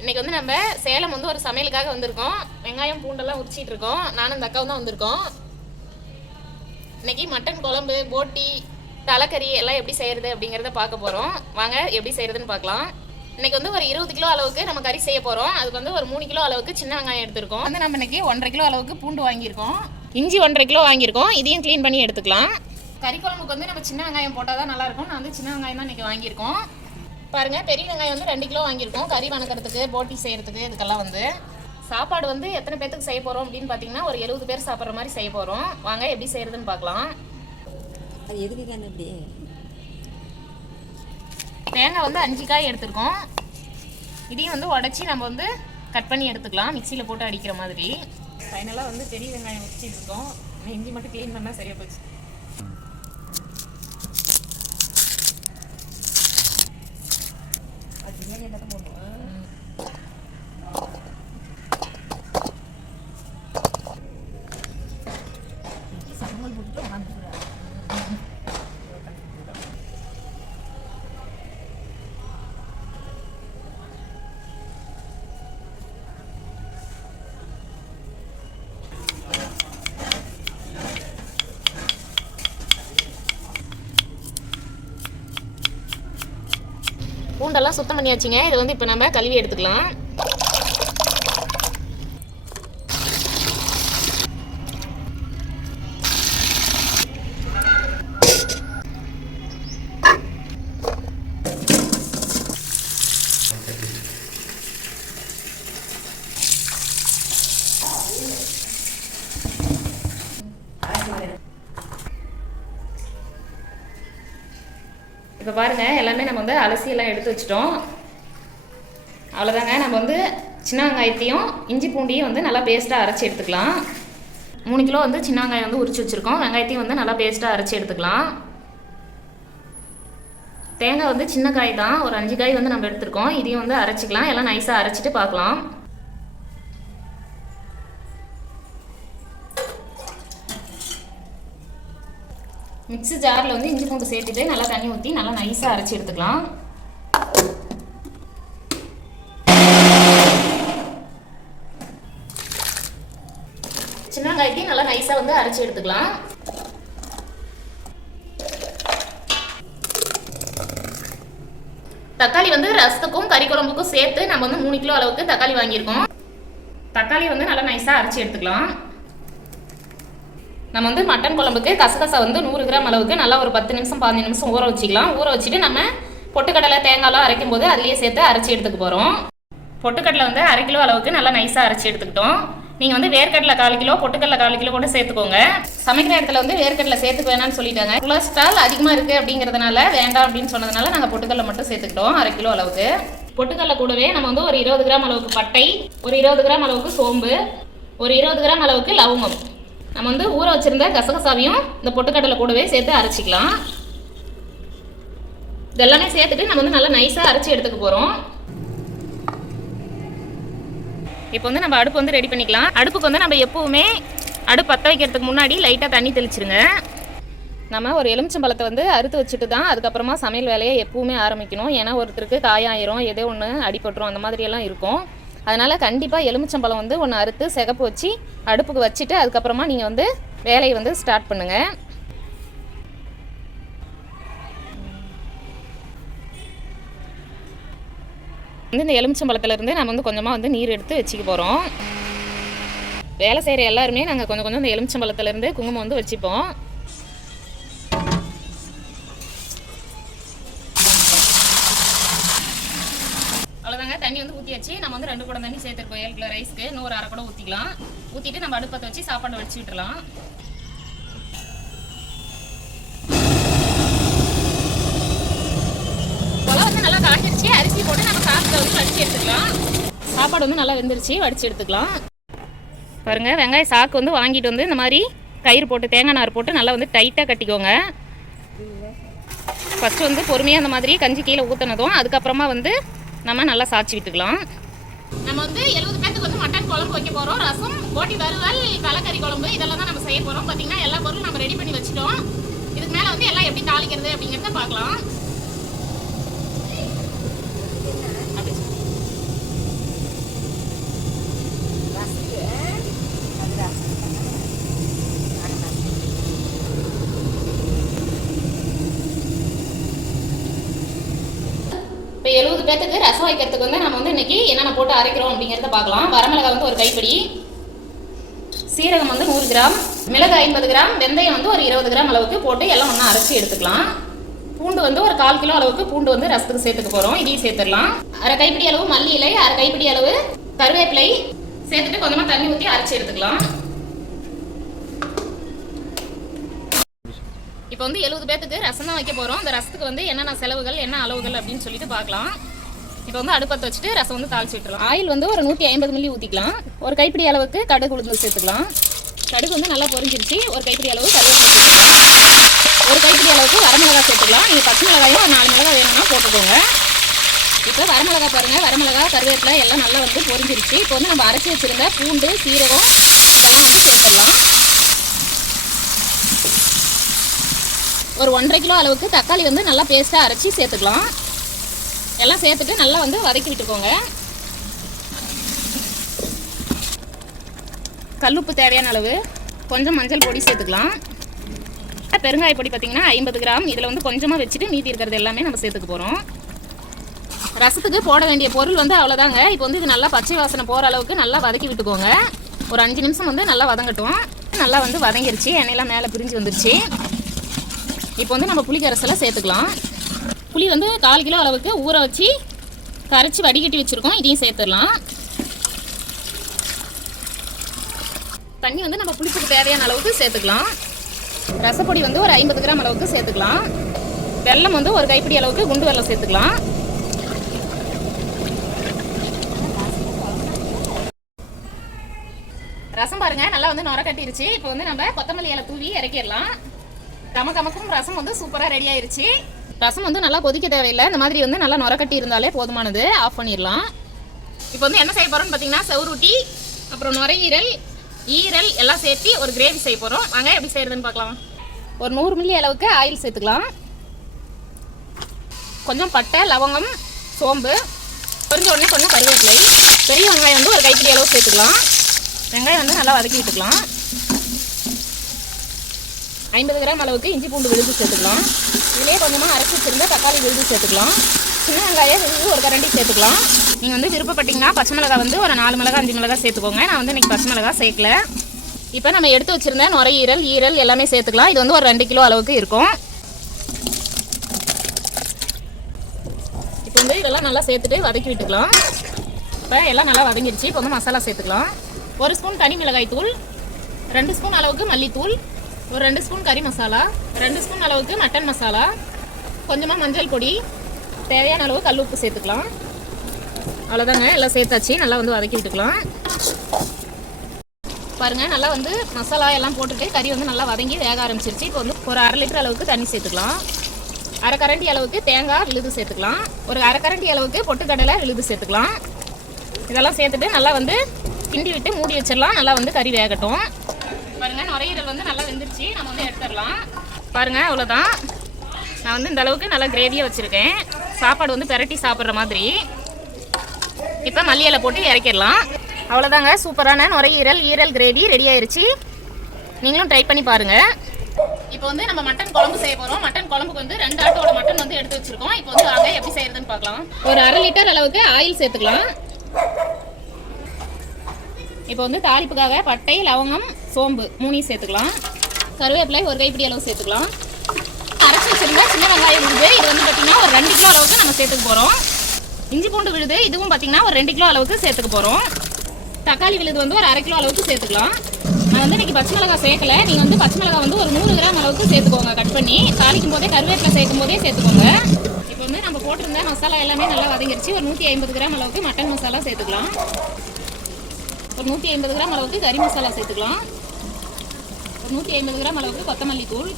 இன்னைக்கு வந்து நம்ம சேலம் வந்து ஒரு சமையலுக்காக வந்திருக்கோம். வெங்காயம் பூண்டெல்லாம் உரிச்சிட்டு இருக்கோம். நானும் இந்த அக்காவும் தான் வந்திருக்கோம். இன்னைக்கு மட்டன் குழம்பு போட்டி தலைக்கறி எல்லாம் எப்படி செய்யறது அப்படிங்கிறத பார்க்க போகிறோம் வாங்க எப்படி செய்யறதுன்னு பார்க்கலாம். இன்னைக்கு வந்து ஒரு இருபது கிலோ அளவுக்கு நம்ம கறி செய்ய போகிறோம் அதுக்கு வந்து ஒரு மூணு கிலோ அளவுக்கு சின்ன வெங்காயம் எடுத்திருக்கோம். வந்து நம்ம இன்னைக்கு ஒன்றரை கிலோ அளவுக்கு பூண்டு வாங்கியிருக்கோம். இஞ்சி ஒன்றரை கிலோ வாங்கியிருக்கோம். இதையும் க்ளீன் பண்ணி எடுத்துக்கலாம். கறி குழம்புக்கு வந்து நம்ம சின்ன வெங்காயம் போட்டால் தான் நல்லாயிருக்கும் நான் வந்து சின்ன வெங்காயம் தான் இன்னைக்கு வாங்கியிருக்கோம். பாருங்க பெரிய வெங்காயம் வந்து ரெண்டு கிலோ வாங்கியிருக்கோம். கறி வணக்கிறதுக்கு போட்டி செய்யறதுக்கு இதுக்கெல்லாம் வந்து. சாப்பாடு வந்து எத்தனை பேத்துக்கு செய்ய போகிறோம் அப்படின்னு பார்த்தீங்கன்னா ஒரு எழுபது பேர் சாப்பிட்ற மாதிரி செய்ய போகிறோம் வாங்க எப்படி செய்யறதுன்னு பார்க்கலாம் அது எதுக்கு கண்ணு இப்படி? தேங்காய் வந்து அஞ்சு காய் எடுத்திருக்கோம். இதையும் வந்து உடச்சி நம்ம வந்து கட் பண்ணி எடுத்துக்கலாம். மிக்சியில் போட்டு அடிக்கிற மாதிரி. ஃபைனலாக வந்து பெரிய வெங்காயம் இன்னும் இஞ்சி மட்டும் க்ளீன் பண்ணால் சரியாக போச்சு. அது பின்னாடி என்ன பூண்டெல்லாம் சுத்தம் பண்ணியாச்சுங்க. இதை வந்து இப்போ நம்ம கழுவி எடுத்துக்கலாம். இப்போ பாருங்க அலசியெல்லாம் எடுத்து வச்சிட்டோம். அவ்வளோதாங்க நம்ம வந்து சின்ன வெங்காயத்தையும் இஞ்சி பூண்டையும் வந்து நல்லா பேஸ்ட்டாக அரைச்சி எடுத்துக்கலாம். மூணு கிலோ வந்து சின்ன வெங்காயம் வந்து உரிச்சு வச்சுருக்கோம். வெங்காயத்தையும் வந்து நல்லா பேஸ்ட்டாக அரைச்சி எடுத்துக்கலாம். தேங்காய் வந்து சின்ன காய் தான். ஒரு அஞ்சு காய் வந்து நம்ம எடுத்துருக்கோம். இதையும் வந்து அரைச்சிக்கலாம். எல்லாம் நைஸாக அரைச்சிட்டு பார்க்கலாம். மிக்ஸி ஜாரில் வந்து இஞ்சி பூண்டு சேர்த்துட்டு நல்லா தண்ணி ஊற்றி நல்லா நைஸாக அரைச்சி எடுத்துக்கலாம். சின்ன வெங்காயத்தையும் நல்லா நைஸாக வந்து அரைச்சி எடுத்துக்கலாம். தக்காளி வந்து ரசத்துக்கும் கறி குழம்புக்கும் சேர்த்து நம்ம வந்து மூணு கிலோ அளவுக்கு தக்காளி வாங்கியிருக்கோம். தக்காளி வந்து நல்லா நைஸாக அரைச்சி எடுத்துக்கலாம். நம்ம வந்து மட்டன் குழம்புக்கு கசகசா வந்து நூறு கிராம் அளவுக்கு நல்லா ஒரு பத்து நிமிஷம் பதினஞ்சு நிமிஷம் ஊற வச்சுக்கலாம். ஊற வச்சுட்டு நம்ம பொட்டுக்கடலை தேங்காய்லாம் அரைக்கும் போது அதுலேயே சேர்த்து அரைச்சி எடுத்துக்க போகிறோம் பொட்டுக்கடலை வந்து அரை கிலோ அளவுக்கு நல்லா நைஸாக அரைச்சி எடுத்துக்கிட்டோம். நீங்கள் வந்து வேர்க்கடலை கால் கிலோ பொட்டுக்கடலை கால் கிலோ கூட சேர்த்துக்கோங்க. சமைக்கிற இடத்துல வந்து வேர்க்கடலை சேர்த்துக்க வேணாம்னு சொல்லிட்டாங்க. கொலஸ்ட்ரால் அதிகமாக இருக்குது அப்படிங்கிறதுனால வேண்டாம் அப்படின்னு சொன்னதுனால நாங்கள் பொட்டுக்கடலை மட்டும் சேர்த்துக்கிட்டோம் அரை கிலோ அளவுக்கு. பொட்டுக்கடலை கூடவே நம்ம வந்து ஒரு இருபது கிராம் அளவுக்கு பட்டை ஒரு இருபது கிராம் அளவுக்கு சோம்பு ஒரு இருபது கிராம் அளவுக்கு லவங்கம். நம்ம வந்து ஊற வச்சுருந்த கசகசாவையும் இந்த பொட்டுக்கடலை கூடவே சேர்த்து அரைச்சிக்கலாம். இதெல்லாமே சேர்த்துட்டு நம்ம வந்து நல்லா நைஸாக அரைச்சி எடுத்துக்க போகிறோம் இப்போ வந்து நம்ம அடுப்பு வந்து ரெடி பண்ணிக்கலாம். அடுப்புக்கு வந்து நம்ம எப்போவுமே அடுப்பு பற்ற வைக்கிறதுக்கு முன்னாடி லைட்டாக தண்ணி தெளிச்சிருங்க. நம்ம ஒரு எலுமிச்சம்பழத்தை வந்து அறுத்து வச்சுட்டு தான் அதுக்கப்புறமா சமையல் வேலையை எப்பவுமே ஆரம்பிக்கணும். ஏன்னா ஒருத்தருக்கு காயாயிரும் எதோ ஒன்று அடிபட்டுரும் அந்த மாதிரியெல்லாம் இருக்கும். அதனால் கண்டிப்பாக எலுமிச்சம்பழம் வந்து ஒன்று அறுத்து சிகப்பு வச்சு அடுப்புக்கு வச்சுட்டு அதுக்கப்புறமா நீங்கள் வந்து வேலையை வந்து ஸ்டார்ட் பண்ணுங்கள் வந்து இந்த எலுமிச்சம்பழத்துலேருந்து நம்ம வந்து கொஞ்சமாக வந்து நீர் எடுத்து வச்சுக்க போகிறோம் வேலை செய்கிற எல்லாருமே நாங்கள் கொஞ்சம் கொஞ்சம் இந்த எலுமிச்சம்பழத்துலேருந்து குங்குமம் வந்து வச்சுப்போம். தண்ணி வந்து ஊற்றியாச்சு நம்ம வந்து ரெண்டு குடம் தண்ணி சேர்த்துருக்கோம். ஏழு கிலோ ரைஸ்க்கு நூறு அரை கூட ஊற்றிக்கலாம் ஊற்றிட்டு நம்ம அடுப்பத்தை வச்சு சாப்பாடு வடிச்சு விட்டுலாம் குழம்பு வந்து நல்லா காஞ்சிருச்சு. அரிசி போட்டு நம்ம சாப்பிட்டு வந்து வடிச்சு எடுத்துக்கலாம். சாப்பாடு வந்து நல்லா வெந்துருச்சு. வடிச்சு எடுத்துக்கலாம். பாருங்க வெங்காய சாக்கு வந்து வாங்கிட்டு வந்து இந்த மாதிரி கயிறு போட்டு தேங்காய் நார் போட்டு நல்லா வந்து டைட்டாக கட்டிக்கோங்க. ஃபஸ்ட்டு வந்து பொறுமையாக அந்த மாதிரி கஞ்சி கீழே ஊற்றினதும் அதுக்கப்புறமா வந்து நம்ம நல்லா சாய்ச்சி விட்டுக்கலாம். நம்ம வந்து எழுபது பேத்துக்கு வந்து மட்டன் குழம்பு வைக்க போகிறோம் ரசம் போட்டி வறுவல் தலைக்கறி குழம்பு இதெல்லாம் தான் நம்ம செய்ய போகிறோம் பார்த்தீங்கன்னா எல்லா பொருளும் நம்ம ரெடி பண்ணி வச்சுட்டோம். இதுக்கு மேலே வந்து எல்லாம் எப்படி தாளிக்கிறது அப்படிங்கிறத பார்க்கலாம். பேத்துக்கு ரசம் வைக்கிறதுக்கு வந்து நம்ம வந்து இன்னைக்கு என்னென்ன போட்டு அரைக்கிறோம் அப்படிங்கிறத பார்க்கலாம். வரமிளகாய் வந்து ஒரு கைப்பிடி. சீரகம் வந்து நூறு கிராம். மிளகு ஐம்பது கிராம். வெந்தயம் வந்து ஒரு இருபது கிராம் அளவுக்கு போட்டு எல்லாம் ஒன்றா அரைச்சி எடுத்துக்கலாம். பூண்டு வந்து ஒரு கால் கிலோ அளவுக்கு பூண்டு வந்து ரசத்துக்கு சேர்த்துக்க போகிறோம் இதையும் சேர்த்துடலாம். அரை கைப்பிடி அளவு மல்லி இலை அரை கைப்பிடி அளவு கருவேப்பிலை சேர்த்துட்டு கொஞ்சமாக தண்ணி ஊற்றி அரைச்சி எடுத்துக்கலாம். இப்போ வந்து எழுபது பேர்த்துக்கு ரசம் தான் வைக்க போகிறோம் அந்த ரசத்துக்கு வந்து என்னென்ன செலவுகள் என்ன அளவுகள் அப்படின்னு சொல்லிட்டு பார்க்கலாம். இப்போ வந்து அடுப்பத்தை வச்சுட்டு ரசம் வந்து தாளிச்சு விட்டுலாம் ஆயில் வந்து ஒரு நூற்றி ஐம்பது மில்லி ஊற்றிக்கலாம் ஒரு கைப்பிடி அளவுக்கு கடுகு உளுந்து சேர்த்துக்கலாம். கடுகு வந்து நல்லா பொரிஞ்சிருச்சு. ஒரு கைப்பிடி அளவு கருவேப்பிலை சேர்த்துக்கலாம். ஒரு கைப்பிடி அளவுக்கு வரமிளகா சேர்த்துக்கலாம். நீங்கள் பச்சை மிளகாயும் ஒரு நாலு மிளகா வேணும்னா போட்டுக்கோங்க. இப்போ வரமிளகாய் பாருங்கள் வரமிளகாய் கருவேப்பிலை எல்லாம் நல்லா வந்து பொரிஞ்சிருச்சு. இப்போ வந்து நம்ம அரைச்சி வச்சிருந்த பூண்டு சீரகம் இதெல்லாம் வந்து சேர்த்துடலாம் ஒரு ஒன்றரை கிலோ அளவுக்கு தக்காளி வந்து நல்லா பேஸ்ட்டாக அரைச்சி சேர்த்துக்கலாம். எல்லாம் சேர்த்துட்டு நல்லா வந்து வதக்கி விட்டுக்கோங்க. கல்லுப்பு தேவையான அளவு. கொஞ்சம் மஞ்சள் பொடி சேர்த்துக்கலாம். பெருங்காய பொடி பார்த்தீங்கன்னா ஐம்பது கிராம். இதில் வந்து கொஞ்சமாக வச்சுட்டு மீதி இருக்கிறது எல்லாமே நம்ம சேர்த்துக்க போகிறோம் ரசத்துக்கு போட வேண்டிய பொருள் வந்து அவ்வளோதாங்க இப்போ வந்து இது நல்லா பச்சை வாசனை போகிற அளவுக்கு நல்லா வதக்கி விட்டுக்கோங்க. ஒரு அஞ்சு நிமிஷம் வந்து நல்லா வதங்கட்டும். நல்லா வந்து வதங்கிருச்சு. எண்ணெயெல்லாம் மேலே பிரிஞ்சு வந்துருச்சு. இப்போ வந்து நம்ம புளிக்கரசெல்லாம் சேர்த்துக்கலாம். புளி வந்து கால் கிலோ அளவுக்கு ஊற வச்சு கரைச்சி வடிகட்டி வச்சுருக்கோம். இதையும் சேர்த்துடலாம். தண்ணி வந்து நம்ம புளிப்புக்கு தேவையான அளவுக்கு சேர்த்துக்கலாம். ரசப்பொடி வந்து ஒரு ஐம்பது கிராம் அளவுக்கு சேர்த்துக்கலாம். வெல்லம் வந்து ஒரு கைப்பிடி அளவுக்கு குண்டு வெல்லம் சேர்த்துக்கலாம். ரசம் பாருங்க நல்லா வந்து நுர கட்டிருச்சு. இப்போ வந்து நம்ம கொத்தமல்லி இலை தூவி இறக்கிடலாம். கம கமக்கும் ரசம் வந்து சூப்பராக ரெடி ஆயிருச்சு. ரசம் வந்து நல்லா கொதிக்க தேவையில்லை. இந்த மாதிரி வந்து நல்லா நுரக்கட்டி இருந்தாலே போதுமானது. ஆஃப் பண்ணிடலாம். இப்போ வந்து என்ன செய்ய போகிறோம்னு பார்த்தீங்கன்னா செவருட்டி அப்புறம் நுரையீரல் ஈரல் எல்லாம் சேர்த்து ஒரு கிரேவி செய்ய போகிறோம் வாங்க எப்படி செய்யறதுன்னு பார்க்கலாம். ஒரு நூறு மில்லி அளவுக்கு ஆயில் சேர்த்துக்கலாம். கொஞ்சம் பட்டை லவங்கம் சோம்பு பொரிஞ்ச உடனே கொஞ்சம் கருவேப்பிலை. பெரிய வெங்காயம் வந்து ஒரு கைப்பிடி அளவு சேர்த்துக்கலாம். வெங்காயம் வந்து நல்லா வதக்கி விட்டுக்கலாம். ஐம்பது கிராம் அளவுக்கு இஞ்சி பூண்டு விழுந்து சேர்த்துக்கலாம். இதிலே கொஞ்சமாக அரைச்சி வச்சிருந்த தக்காளி விழுது சேர்த்துக்கலாம். சின்ன வெங்காயம் செஞ்சு ஒரு கரண்டி சேர்த்துக்கலாம். நீங்கள் வந்து விருப்பப்பட்டீங்கன்னா பச்சை மிளகா வந்து ஒரு நாலு மிளகா அஞ்சு மிளகா சேர்த்துக்கோங்க. நான் வந்து இன்றைக்கி பச்சை மிளகா சேர்க்கல. இப்போ நம்ம எடுத்து வச்சிருந்த நுரையீரல் ஈரல் எல்லாமே சேர்த்துக்கலாம். இது வந்து ஒரு ரெண்டு கிலோ அளவுக்கு இருக்கும். இப்போ வந்து இதெல்லாம் நல்லா சேர்த்துட்டு வதக்கி விட்டுக்கலாம். இப்போ எல்லாம் நல்லா வதங்கிடுச்சு இப்போ வந்து மசாலா சேர்த்துக்கலாம். ஒரு ஸ்பூன் தனி மிளகாய் தூள் ரெண்டு ஸ்பூன் அளவுக்கு மல்லித்தூள் ஒரு ரெண்டு ஸ்பூன் கறி மசாலா ரெண்டு ஸ்பூன் அளவுக்கு மட்டன் மசாலா கொஞ்சமாக மஞ்சள் பொடி தேவையான அளவு கல் உப்பு சேர்த்துக்கலாம். அவ்வளோதாங்க எல்லாம் சேர்த்தாச்சு நல்லா வந்து வதக்கி விட்டுக்கலாம். பாருங்கள் நல்லா வந்து மசாலா எல்லாம் போட்டுட்டு கறி வந்து நல்லா வதங்கி வேக ஆரம்பிச்சிருச்சு. இப்போ வந்து ஒரு அரை லிட்டர் அளவுக்கு தண்ணி சேர்த்துக்கலாம். அரை கரண்டி அளவுக்கு தேங்காய் விழுது சேர்த்துக்கலாம். ஒரு அரை கரண்டி அளவுக்கு பொட்டுக்கடலை விழுது சேர்த்துக்கலாம். இதெல்லாம் சேர்த்துட்டு நல்லா வந்து கிண்டி விட்டு மூடி வச்சிடலாம். நல்லா வந்து கறி வேகட்டும். பாருங்க நுரையீரல் வந்து நல்லா வெந்துருச்சு. நம்ம வந்து எடுத்துடலாம். பாருங்க அவ்வளோதான் நான் வந்து இந்த அளவுக்கு நல்லா கிரேவியாக வச்சுருக்கேன். சாப்பாடு வந்து பெரட்டி சாப்பிட்ற மாதிரி. இப்போ மல்லி இலை போட்டு இறக்கிடலாம். அவ்வளோதாங்க சூப்பரான நுரையீரல் ஈரல் கிரேவி ரெடி ஆயிடுச்சு நீங்களும் ட்ரை பண்ணி பாருங்க. இப்போ வந்து நம்ம மட்டன் குழம்பு செய்ய போகிறோம் மட்டன் குழம்புக்கு வந்து ரெண்டு ஆட்டோட மட்டன் வந்து எடுத்து வச்சுருக்கோம். இப்போ வந்து வாங்க எப்படி செய்யறதுன்னு பார்க்கலாம். ஒரு அரை லிட்டர் அளவுக்கு ஆயில் சேர்த்துக்கலாம். இப்போ வந்து தாளிப்புக்காக பட்டை லவங்கம் சோம்பு மூணையும் சேர்த்துக்கலாம். கருவேப்பிலை ஒரு கைப்பிடி அளவு சேர்த்துக்கலாம். அரைச்சி வச்சுருந்தா சின்ன வெங்காயம் விழுது இது வந்து பார்த்தீங்கன்னா ஒரு ரெண்டு கிலோ அளவுக்கு நம்ம சேர்த்துக்க போகிறோம் இஞ்சி பூண்டு விழுது இதுவும் பார்த்தீங்கன்னா ஒரு ரெண்டு கிலோ அளவுக்கு சேர்த்துக்க போகிறோம் தக்காளி விழுது வந்து ஒரு அரை கிலோ அளவுக்கு சேர்த்துக்கலாம். நான் வந்து இன்றைக்கி பச்சை மிளகா சேர்க்கல. நீங்கள் வந்து பச்சை மிளகா வந்து ஒரு நூறு கிராம் அளவுக்கு சேர்த்துக்கோங்க கட் பண்ணி. தாளிக்கும் போதே கருவேப்பிலை சேர்க்கும் போதே சேர்த்துக்கோங்க. இப்போ வந்து நம்ம போட்டிருந்த மசாலா எல்லாமே நல்லா வதங்கிருச்சு. ஒரு நூற்றி ஐம்பது கிராம் அளவுக்கு மட்டன் மசாலா சேர்த்துக்கலாம். ஒரு நூற்றி ஐம்பது கிராம் அளவுக்கு கறி மசாலா சேர்த்துக்கலாம். ஒரு நூற்றி ஐம்பது கிராம் அளவுக்கு கொத்தமல்லி தூள்.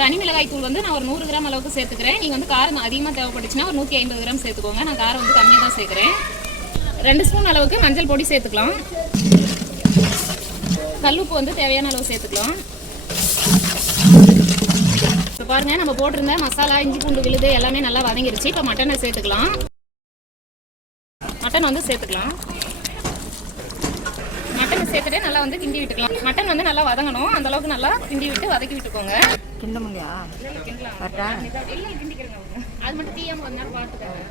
தனி மிளகாய் தூள் வந்து நான் ஒரு நூறு கிராம் அளவுக்கு சேர்த்துக்கிறேன். நீங்கள் வந்து காரம் அதிகமாக தேவைப்பட்டுச்சுன்னா ஒரு நூற்றி ஐம்பது கிராம் சேர்த்துக்கோங்க. நான் காரம் வந்து கம்மியாக தான் சேர்க்குறேன். ரெண்டு ஸ்பூன் அளவுக்கு மஞ்சள் பொடி சேர்த்துக்கலாம். கல்லுப்பு வந்து தேவையான அளவு சேர்த்துக்கலாம். இப்போ பாருங்கள் நம்ம போட்டிருந்த மசாலா இஞ்சி பூண்டு விழுது எல்லாமே நல்லா வதங்கிருச்சு. இப்போ மட்டனை சேர்த்துக்கலாம். மட்டன் வந்து சேர்த்துக்கலாம். மட்டனை சேர்த்துட்டு நல்லா வந்து கிண்டி விட்டுக்கலாம். மட்டன் வந்து நல்லா வதங்கணும். அந்த அளவுக்கு நல்லா கிண்டி விட்டு வதக்கி விட்டுக்கோங்க. கிண்ட முடியா? கரெக்டா அது மட்டும் தீயாம கொஞ்ச நேரம் பார்த்துக்கோங்க.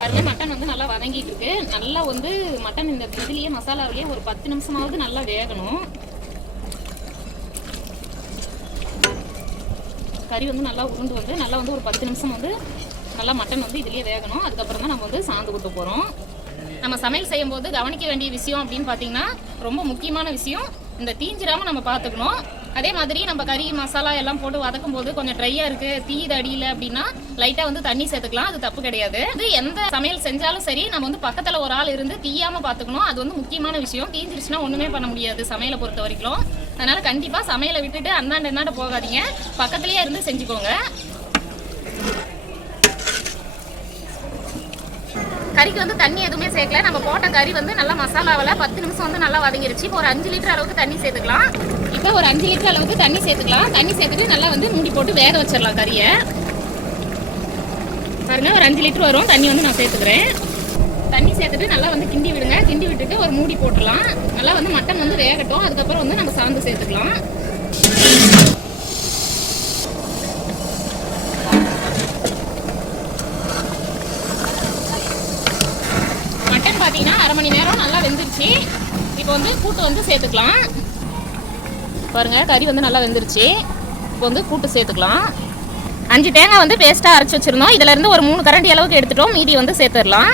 பாருங்க மட்டன் வந்து நல்லா வதங்கிட்டு இருக்கு. நல்லா வந்து மட்டன் இந்த இதுலயே மசாலாவிலேயே ஒரு பத்து நிமிஷமாவது நல்லா வேகணும். கறி வந்து நல்லா உருண்டு வந்து நல்லா வந்து ஒரு பத்து நிமிஷம் வந்து நல்லா மட்டன் வந்து இதுலயே வேகணும். அதுக்கப்புறம் தான் நம்ம வந்து சாந்து ஊற்ற போகிறோம் நம்ம சமையல் செய்யும்போது கவனிக்க வேண்டிய விஷயம் அப்படின்னு பார்த்தீங்கன்னா ரொம்ப முக்கியமான விஷயம். இந்த தீஞ்சிராம நம்ம பார்த்துக்கணும். அதே மாதிரி நம்ம கறி மசாலா எல்லாம் போட்டு வதக்கும் போது கொஞ்சம் ட்ரையாக இருக்கு தீது அடியில் அப்படின்னா லைட்டாக வந்து தண்ணி சேர்த்துக்கலாம். அது தப்பு கிடையாது. இது எந்த சமையல் செஞ்சாலும் சரி நம்ம வந்து பக்கத்தில் ஒரு ஆள் இருந்து தீயாம பார்த்துக்கணும். அது வந்து முக்கியமான விஷயம். தீஞ்சிருச்சுன்னா ஒன்றுமே பண்ண முடியாது சமையலை பொறுத்த வரைக்கும். அதனால கண்டிப்பாக சமையலை விட்டுட்டு அந்தாண்ட என்னாண்ட போகாதீங்க. பக்கத்துலேயே இருந்து செஞ்சுக்கோங்க. கறிக்கு வந்து தண்ணி எதுவுமே சேர்க்கல. நம்ம போட்ட கறி வந்து நல்லா மசாலாவில் பத்து நிமிஷம் வந்து நல்லா வதங்கிருச்சு. இப்போ ஒரு அஞ்சு லிட்டர் அளவுக்கு தண்ணி சேர்த்துக்கலாம். இப்போ ஒரு அஞ்சு லிட்டர் அளவுக்கு தண்ணி சேர்த்துக்கலாம். தண்ணி சேர்த்துட்டு நல்லா வந்து மூடி போட்டு வேக வச்சிடலாம் கறியை. பாருங்க ஒரு அஞ்சு லிட்டர் வரும். தண்ணி வந்து நான் சேர்த்துக்கிறேன். தண்ணி சேர்த்துட்டு நல்லா வந்து கிண்டி விடுங்க. கிண்டி விட்டுட்டு ஒரு மூடி போட்டுடலாம். நல்லா வந்து மட்டன் வந்து வேகட்டும். அதுக்கப்புறம் வந்து நம்ம சாந்து சேர்த்துக்கலாம் மட்டன் பார்த்தீங்கன்னா அரை மணி நேரம் நல்லா வந்துருச்சு இப்போ வந்து கூட்டு வந்து சேர்த்துக்கலாம். பாருங்கள் கறி வந்து நல்லா வெந்துருச்சு. இப்போ வந்து கூட்டு சேர்த்துக்கலாம். அஞ்சு தேங்காய் வந்து பேஸ்ட்டாக அரைச்சி வச்சிருந்தோம். இதிலேருந்து ஒரு மூணு கரண்டி அளவுக்கு எடுத்துட்டோம். மீதி வந்து சேர்த்துடலாம்.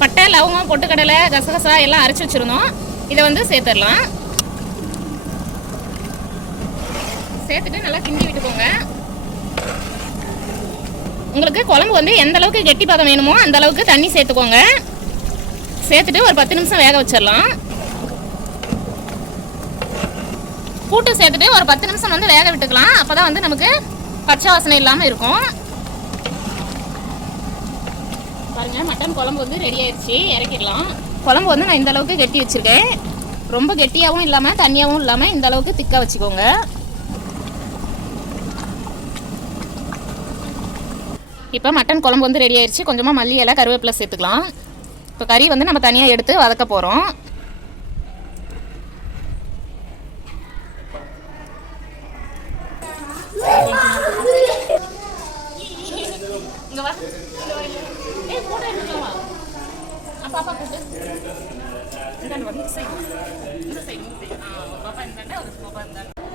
பட்டை லவங்கம் பொட்டுக்கடலை கசகசா எல்லாம் அரைச்சி வச்சுருந்தோம். இதை வந்து சேர்த்துடலாம். சேர்த்துட்டு நல்லா கிண்டி விட்டுக்கோங்க. உங்களுக்கு குழம்பு வந்து எந்த அளவுக்கு கெட்டி பதம் வேணுமோ அந்த அளவுக்கு தண்ணி சேர்த்துக்கோங்க. சேர்த்துட்டு ஒரு பத்து நிமிஷம் வேக வச்சிடலாம். கூட்டு சேர்த்துட்டு ஒரு பத்து நிமிஷம் வந்து வேக விட்டுக்கலாம். அப்போதான் வந்து நமக்கு பச்சை வாசனை இல்லாமல் இருக்கும். பாருங்க மட்டன் குழம்பு வந்து ரெடி ஆயிடுச்சு. இறக்கிடலாம். குழம்பு வந்து நான் இந்த அளவுக்கு கெட்டி வச்சிருக்கேன். ரொம்ப கெட்டியாகவும் இல்லாமல் தண்ணியாகவும் இல்லாமல் இந்த அளவுக்கு திக்காக வச்சுக்கோங்க. இப்போ மட்டன் குழம்பு வந்து ரெடி ஆயிடுச்சு. கொஞ்சமாக மல்லி இலை கருவேப்பிலை சேர்த்துக்கலாம். இப்போ கறி வந்து நம்ம தனியாக எடுத்து வதக்க போகிறோம்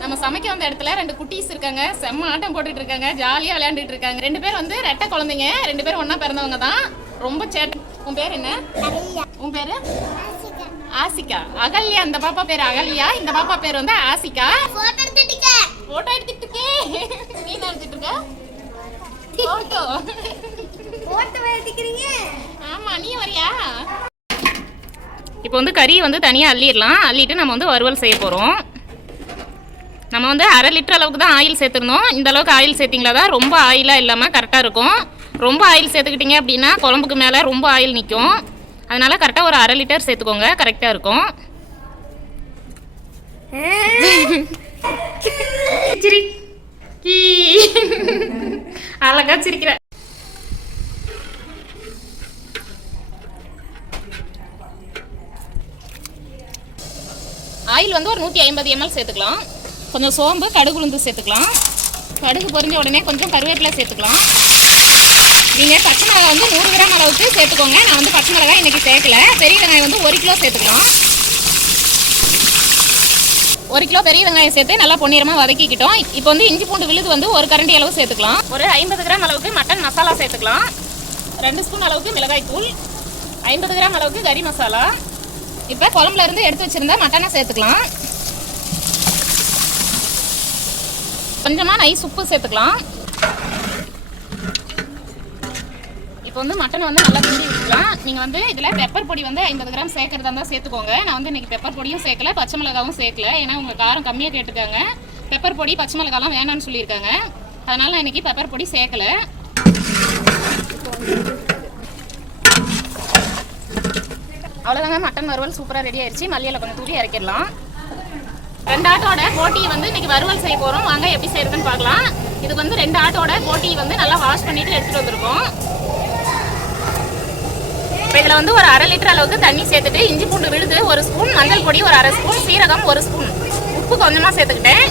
நம்ம சமைக்க வந்த இடத்துல ரெண்டு குட்டீஸ் இருக்காங்க. செம்ம ஆட்டம் போட்டுட்டு இருக்காங்க. ஜாலியா விளையாண்டுட்டு இருக்காங்க. ரெண்டு பேர் வந்து ரெட்டை குழந்தைங்க. ரெண்டு பேரும் ஒண்ணா பிறந்தவங்க தான். ரொம்ப சேட்டை. உன் பேர் என்ன? உன் பேரு? ஆசிகா. அகல்யா அந்த பாப்பா பேர் அகல்யா இந்த பாப்பா பேர் வந்து ஆசிகா. போட்டோ எடுத்துட்டீங்க போட்டோ எடுத்துட்டு இருக்கே. நீ என்ன எடுத்துட்டு இருக்க? போட்டோ போட்டோ எடுத்துக்கிறீங்க ஆமா நீ வரியா? இப்போ வந்து கறி வந்து தனியாக அள்ளிடலாம். அள்ளிட்டு நம்ம வந்து வறுவல் செய்ய போகிறோம் நம்ம வந்து அரை லிட்டர் அளவுக்கு தான் ஆயில் சேர்த்துருந்தோம். இந்த அளவுக்கு ஆயில் சேர்த்திங்களா தான்? ரொம்ப ஆயிலாக இல்லாமல் கரெக்டாக இருக்கும். ரொம்ப ஆயில் சேர்த்துக்கிட்டீங்க அப்படின்னா குழம்புக்கு மேலே ரொம்ப ஆயில் நிற்கும் அதனால கரெக்டாக ஒரு அரை லிட்டர் சேர்த்துக்கோங்க. கரெக்டாக இருக்கும். சிரி. அழகா சிரிக்கிற. ஆயில் வந்து ஒரு நூற்றி ஐம்பது எம்எல் சேர்த்துக்கலாம். கொஞ்சம் சோம்பு கடுகு உளுந்து சேர்த்துக்கலாம். கடுகு பொரிஞ்ச உடனே கொஞ்சம் கருவேப்பிலை சேர்த்துக்கலாம். நீங்கள் பச்சை மிளகாய் வந்து நூறு கிராம் அளவுக்கு சேர்த்துக்கோங்க. நான் வந்து பச்சை மிளகாய் இன்றைக்கி சேர்க்கல. பெரிய வெங்காயம் வந்து ஒரு கிலோ சேர்த்துக்கலாம். ஒரு கிலோ பெரிய வெங்காயம் சேர்த்து நல்லா பொன்னிறமாக வதக்கிக்கிட்டோம். இப்போ வந்து இஞ்சி பூண்டு விழுது வந்து ஒரு கரண்டி அளவு சேர்த்துக்கலாம். ஒரு ஐம்பது கிராம் அளவுக்கு மட்டன் மசாலா சேர்த்துக்கலாம். ரெண்டு ஸ்பூன் அளவுக்கு மிளகாய் தூள். ஐம்பது கிராம் அளவுக்கு கறி மசாலா. இப்போ குழம்புல இருந்து எடுத்து வச்சுருந்தா மட்டனை சேர்த்துக்கலாம். கொஞ்சமாக நைஸ் உப்பு சேர்த்துக்கலாம். இப்போ வந்து மட்டன் வந்து நல்லா கிண்டி விட்டுக்கலாம். நீங்கள் வந்து இதில் பெப்பர் பொடி வந்து ஐம்பது கிராம் சேர்க்கறதா இருந்தால் சேர்த்துக்கோங்க. நான் வந்து இன்னைக்கு பெப்பர் பொடியும் சேர்க்கல பச்சை மிளகாவும் சேர்க்கல. ஏன்னா உங்கள் காரம் கம்மியாக கேட்டுக்காங்க. பெப்பர் பொடி பச்சை மிளகாலாம் வேணாம்னு சொல்லியிருக்காங்க. அதனால் நான் இன்னைக்கு பெப்பர் பொடி சேர்க்கல. அவ்வளோதாங்க மட்டன் வறுவல் சூப்பராக ரெடி ஆயிடுச்சு மல்லியில் கொஞ்சம் தூவி இறக்கிடலாம். ரெண்டு ஆட்டோட போட்டியை வந்து இன்னைக்கு வறுவல் செய்ய போகிறோம் வாங்க எப்படி செய்யறதுன்னு பார்க்கலாம். இது வந்து ரெண்டு ஆட்டோட போட்டியை வந்து நல்லா வாஷ் பண்ணிட்டு எடுத்துகிட்டு வந்திருக்கோம். இப்போ இதில் வந்து ஒரு அரை லிட்டர் அளவுக்கு தண்ணி சேர்த்துட்டு இஞ்சி பூண்டு விழுது ஒரு ஸ்பூன் மஞ்சள் பொடி ஒரு அரை ஸ்பூன் சீரகம் ஒரு ஸ்பூன். உப்பு கொஞ்சமாக சேர்த்துக்கிட்டேன்.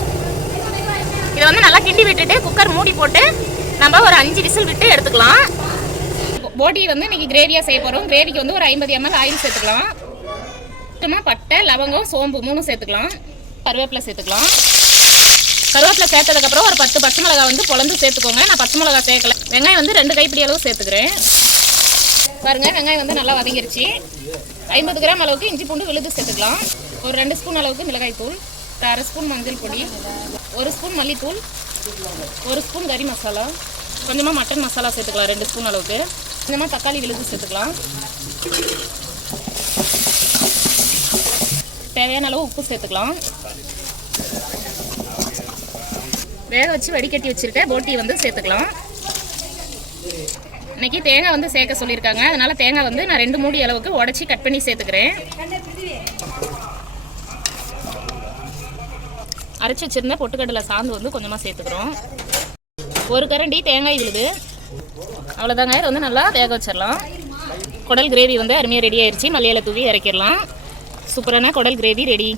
இதை வந்து நல்லா கிண்டி விட்டுட்டு குக்கர் மூடி போட்டு நம்ம ஒரு அஞ்சு விசில் விட்டு எடுத்துக்கலாம். போட்டி வந்து இன்றைக்கி கிரேவியாக செய்ய போகிறோம் கிரேவிக்கு வந்து ஒரு ஐம்பது எம்எல் ஆயில் சேர்த்துக்கலாம். சுத்தமாக பட்டை லவங்கம் சோம்பு மூணும் சேர்த்துக்கலாம். கருவேப்பிலை சேர்த்துக்கலாம். கருவேப்பிலை சேர்த்ததுக்கப்புறம் ஒரு பத்து பச்சை மிளகா வந்து பொழந்து சேர்த்துக்கோங்க. நான் பச்சை மிளகா சேர்க்கல. வெங்காயம் வந்து ரெண்டு கைப்பிடி அளவு சேர்த்துக்கிறேன். பாருங்க வெங்காயம் வந்து நல்லா வதங்கிருச்சு. ஐம்பது கிராம் அளவுக்கு இஞ்சி பூண்டு விழுது சேர்த்துக்கலாம். ஒரு ரெண்டு ஸ்பூன் அளவுக்கு மிளகாய் தூள் அரை ஸ்பூன் மஞ்சள் பொடி ஒரு ஸ்பூன் மல்லித்தூள் ஒரு ஸ்பூன் கறி மசாலா. கொஞ்சமாக மட்டன் மசாலா சேர்த்துக்கலாம் ரெண்டு ஸ்பூன் அளவுக்கு. கொஞ்சமாக தக்காளி விழுது சேர்த்துக்கலாம். தேவையான அளவு உப்பு சேர்த்துக்கலாம். வேக வச்சு வடிகட்டி வச்சுருக்கேன் போட்டி வந்து சேர்த்துக்கலாம். இன்னைக்கு தேங்காய் வந்து சேர்க்க சொல்லியிருக்காங்க. அதனால தேங்காய் வந்து நான் ரெண்டு மூடி அளவுக்கு உடச்சி கட் பண்ணி சேர்த்துக்கிறேன். அரைச்சி வச்சிருந்த பொட்டுக்கடலை சாந்து வந்து கொஞ்சமாக சேர்த்துக்கிறோம். ஒரு கரண்டி தேங்காய் விழுது. அவ்வளோதாங்க இதை வந்து நல்லா வேக வச்சிடலாம் குடல் கிரேவி வந்து அருமையாக ரெடி ஆயிடுச்சு மல்லியில தூவி இறக்கிடலாம். சூப்பரான குடல் கிரேவி ரெடி